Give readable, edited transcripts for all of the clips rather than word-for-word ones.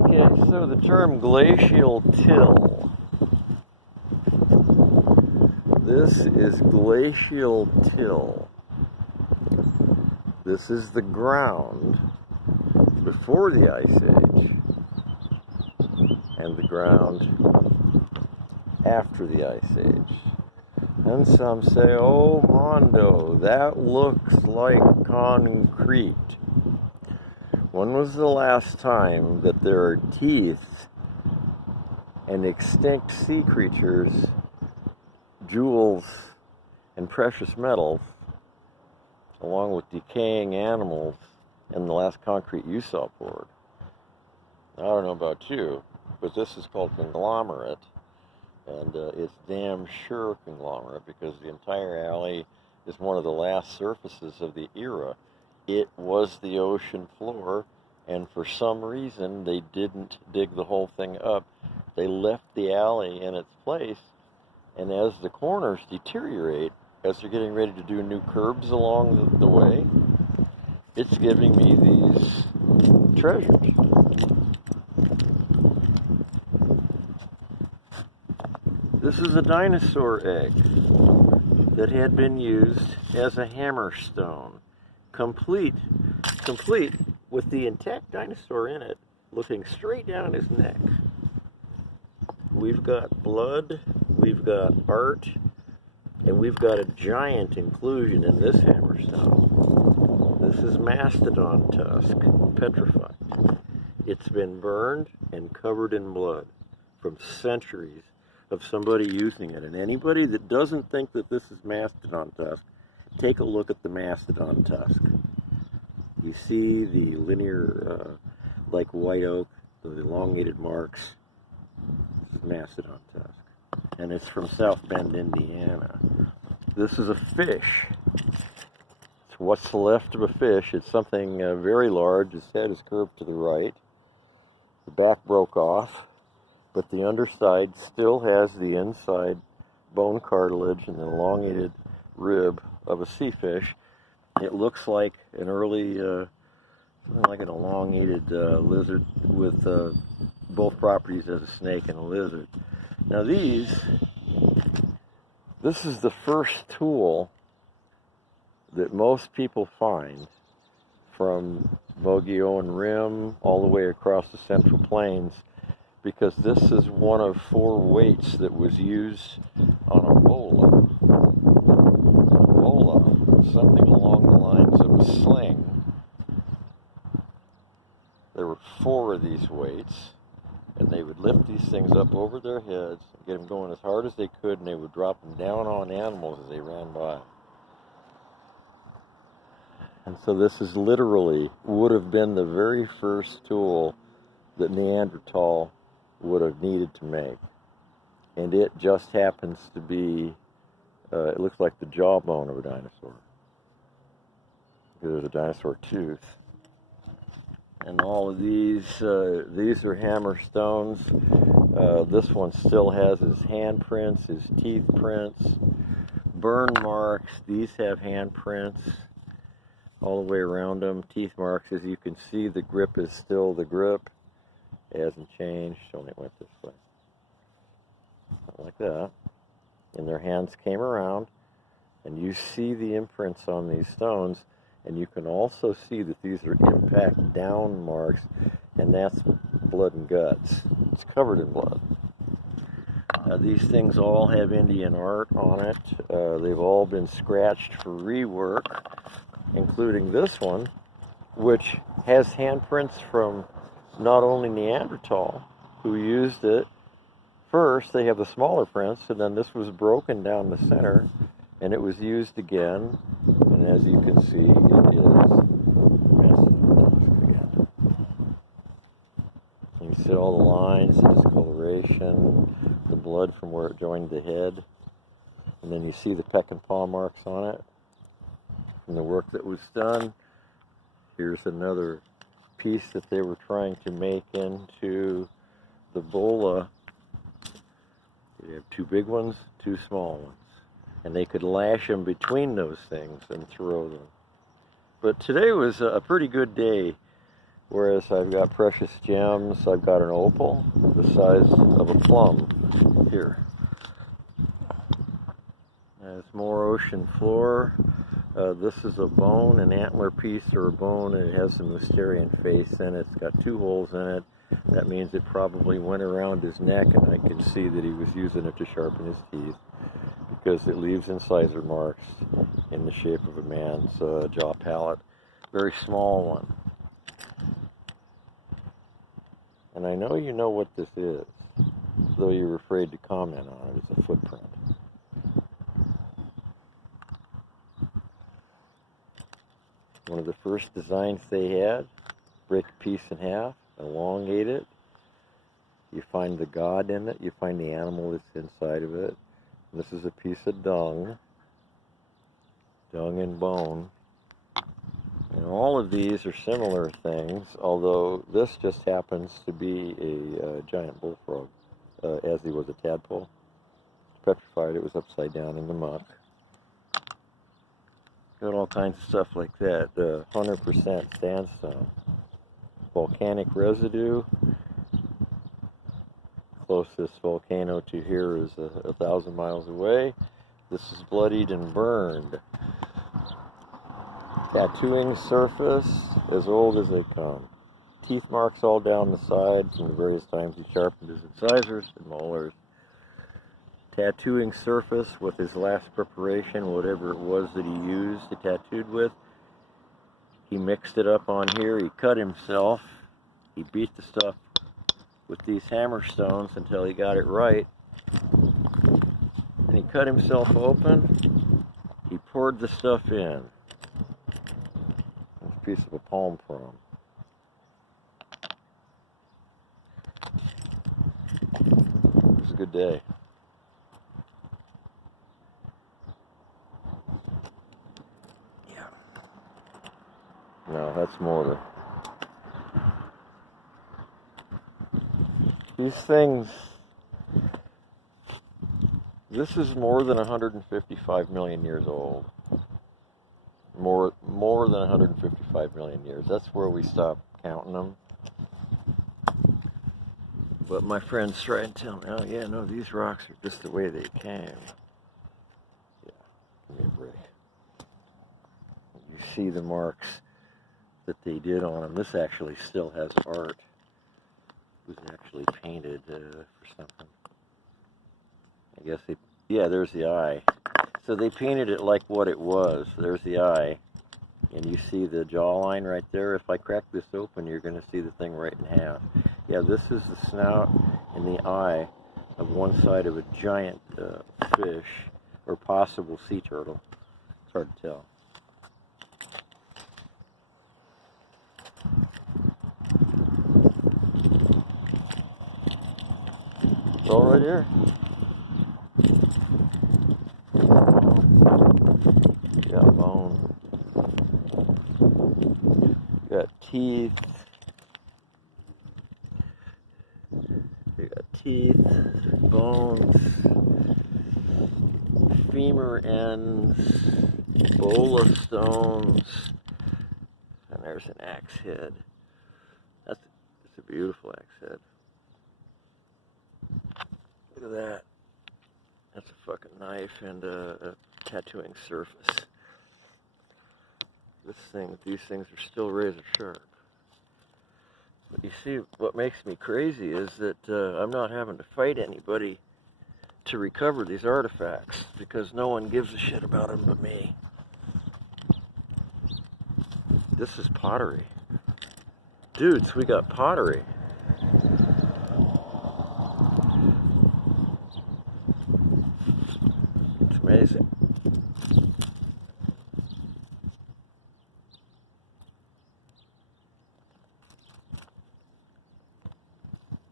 Okay, so the term glacial till. This is glacial till. This is the ground before the Ice Age and the ground after the Ice Age. And some say, oh, Mondo, that looks like concrete. When was the last time that there are teeth and extinct sea creatures, jewels, and precious metals, along with decaying animals, in the last concrete you saw poured? I don't know about you, but this is called conglomerate, and it's damn sure conglomerate because the entire alley is one of the last surfaces of the era. It was the ocean floor, and for some reason they didn't dig the whole thing up. They left the alley in its place, and as the corners deteriorate, as they're getting ready to do new curbs along the way, it's giving me these treasures. This is a dinosaur egg that had been used as a hammerstone, complete with the intact dinosaur in it, looking straight down his neck. We've got blood, we've got art, and we've got a giant inclusion in this hammerstone. This is mastodon tusk, petrified. It's been burned and covered in blood from centuries of somebody using it. And anybody that doesn't think that this is mastodon tusk, take a look at the mastodon tusk. You see the linear, like white oak, the elongated marks. This is mastodon tusk. And it's from South Bend, Indiana. This is a fish. It's what's left of a fish. It's something very large. Its head is curved to the right. The back broke off, but the underside still has the inside bone cartilage and the elongated rib of a sea fish. It looks like an early, something like an elongated lizard with both properties as a snake and a lizard. Now this is the first tool that most people find from Mogollon Rim all the way across the Central Plains, because this is one of 4 weights that was used on a bola. Something along the lines of a sling. There were 4 of these weights, and they would lift these things up over their heads, get them going as hard as they could, and they would drop them down on animals as they ran by. And so this is literally would have been the very first tool that Neanderthal would have needed to make. And it just happens to be, it looks like the jawbone of a dinosaur. There's a dinosaur tooth. And all of these are hammer stones. This one still has his handprints, his teeth prints, burn marks. These have handprints all the way around them. Teeth marks, as you can see, the grip is still the grip. It hasn't changed, only it went this way. Like that. And their hands came around, and you see the imprints on these stones. And you can also see that these are impact down marks, and that's blood and guts. It's covered in blood. These things all have Indian art on it. They've all been scratched for rework, including this one, which has handprints from not only Neanderthal, who used it first. They have the smaller prints, and then this was broken down the center, and it was used again. And as you can see, it is mastodon again. You can see all the lines, the discoloration, the blood from where it joined the head. And then you see the peck and paw marks on it from the work that was done. Here's another piece that they were trying to make into the bola. You have 2 big ones, 2 small ones. And they could lash them between those things and throw them. But today was a pretty good day Whereas I've got precious gems, I've got an opal the size of a plum here. There's more ocean floor. This is a bone, an antler piece or a bone, and it has a Mousterian face in it. It's got 2 holes in it. That means it probably went around his neck, and I can see that he was using it to sharpen his teeth, because it leaves incisor marks in the shape of a man's jaw palate. Very small one. And I know you know what this is, though you're afraid to comment on it. It's a footprint. One of the first designs they had, break a piece in half, elongate it. You find the god in it, you find the animal that's inside of it. And this is a piece of dung and bone. And all of these are similar things, although this just happens to be a giant bullfrog, as he was a tadpole. It's petrified, it was upside down in the muck. Got all kinds of stuff like that. 100% sandstone. Volcanic residue. Closest volcano to here is 1,000 miles away. This is bloodied and burned. Tattooing surface, as old as they come. Teeth marks all down the side from the various times he sharpened his incisors and molars. Tattooing surface with his last preparation, whatever it was that he used to tattooed with. He mixed it up on here, he cut himself, he beat the stuff with these hammer stones until he got it right. And he cut himself open, he poured the stuff in. That's a piece of a palm frond. It was a good day. No, that's mortar. These things, this is more than 155 million years old. More than 155 million years. That's where we stop counting them. But my friends try and tell me, oh yeah, no, these rocks are just the way they came. Yeah, give me a break. You see the marks that they did on them. This actually still has art. It was actually painted for something. I guess they, yeah, there's the eye. So they painted it like what it was. There's the eye. And you see the jawline right there. If I crack this open, you're going to see the thing right in half. Yeah, this is the snout and the eye of one side of a giant fish, or possible sea turtle. It's hard to tell. It's all right here. Yeah, bone. Got teeth. You got teeth, bones, femur ends, bola stones, and there's an axe head. That's a beautiful axe head. Look at that. That's a fucking knife and a tattooing surface. These things are still razor sharp. But you see, what makes me crazy is that I'm not having to fight anybody to recover these artifacts, because no one gives a shit about them but me. This is pottery. Dudes, we got pottery. It's amazing.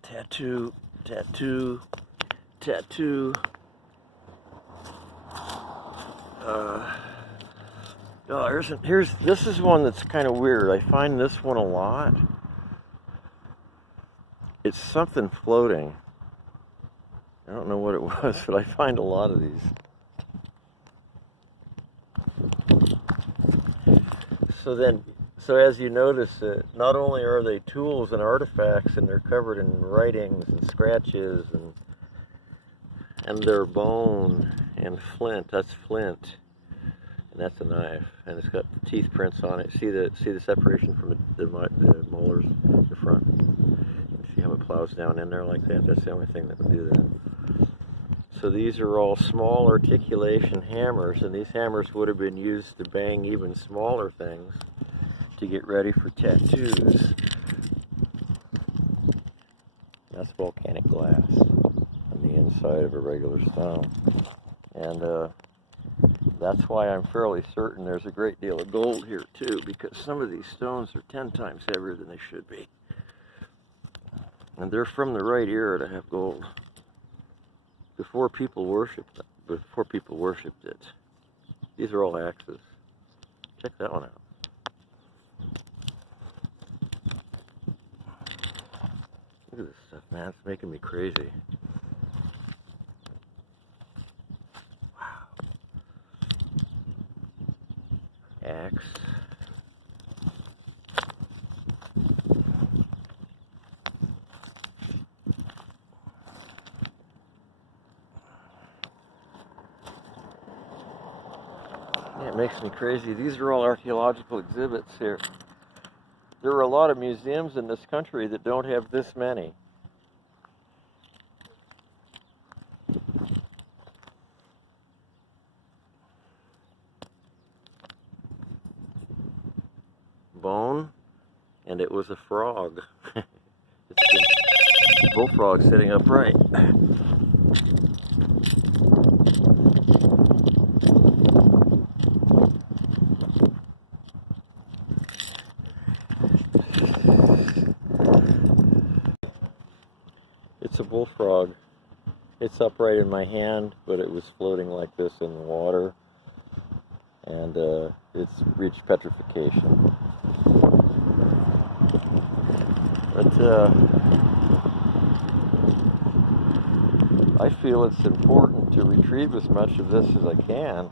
Tattoo, tattoo, tattoo. This is one that's kind of weird. I find this one a lot. It's something floating. I don't know what it was, but I find a lot of these. So as you notice it, not only are they tools and artifacts, and they're covered in writings and scratches, and they're bone and flint. That's flint, and that's a knife, and it's got teeth prints on it. See the separation from the molars, the front. And see how it plows down in there like that? That's the only thing that would do that. So these are all small articulation hammers, and these hammers would have been used to bang even smaller things to get ready for tattoos. That's volcanic glass on the inside of a regular stone. And that's why I'm fairly certain there's a great deal of gold here too, because some of these stones are 10 times heavier than they should be. And they're from the right era to have gold. Before people worshipped it. These are all axes. Check that one out. Look at this stuff, man. It's making me crazy. Wow. Axe. Yeah, it makes me crazy. These are all archaeological exhibits here. There are a lot of museums in this country that don't have this many. Bone, and it was a frog. It's a bullfrog sitting upright. It's a bullfrog. It's upright in my hand, but it was floating like this in the water, and it's reached petrification. But I feel it's important to retrieve as much of this as I can.